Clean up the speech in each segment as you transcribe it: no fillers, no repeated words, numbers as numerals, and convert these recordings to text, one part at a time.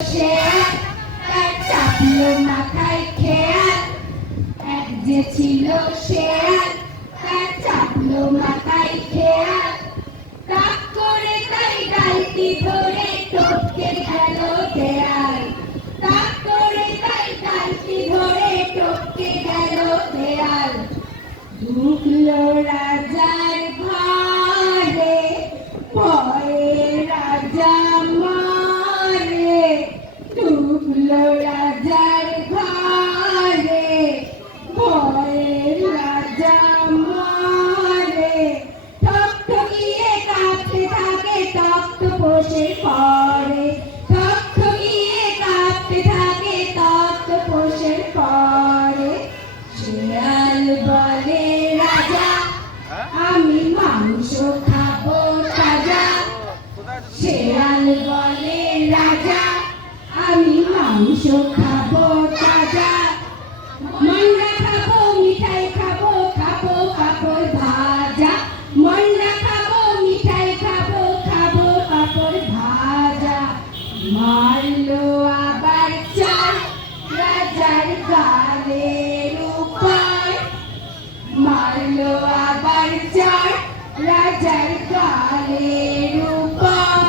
সে তার চাপলো মাথায় খেয়াল এক যে ছিল শেয়াল তার চাপলো মাথায় খেয়াল কাক করে তাই ডালটি ধরে টপকে গেল দেয়াল কাক করে তাই ডালটি ধরে টপকে গেল দেয়াল ঢুকলো রাজার ঘরে ভয়ে রাজা মারে ঢুকলো রাজার ঘরে ভয়ে রাজা মারে ঠকঠকিয়ে কাঁপতে থাকে তক্ত বসে পড়ে ঠকঠকিয়ে কাঁপতে থাকে তক্ত বসে পড়ে শিয়াল বলে রাজা আমি মাংস খাবো তাজা শিয়াল বলে রাজা আমি মাংস খাবো তাজা মন্ডা খাবো মিঠাই খাবো খাবো পাপড় ভাজা মন্ডা খাবো মিঠাই খাবো খাবো পাপড় ভাজা মারলো আবার চার রাজার গালের উপর মারলো আবার চার রাজার গালের উপর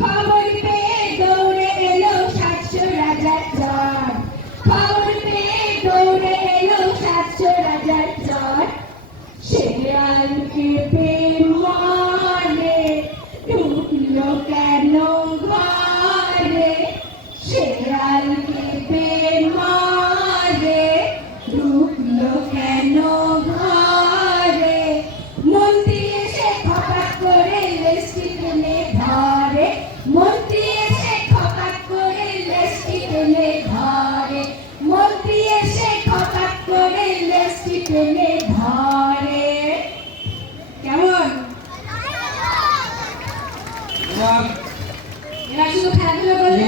খবর পেয়ে দৌড়ে এলো 700 রাজার চর খবর পেয়ে দৌড়ে এলো 700 রাজার চর শেয়ালকে পেয়ে মনে ঢুকলো কেন ঘরে শেয়ালকে পেয়ে মনে ঢুকলো কেন ঘরে মন্ত্রী এসে খপাত করে লেজটি টেনে ধরে মন্ত্রী এসে খপাত করে লেজটি টেনে ধরে মন্ত্রী এসে খপাত করে লেজটি টেনে ধরে কেমন এরা শুধু খেলাধুলা করলে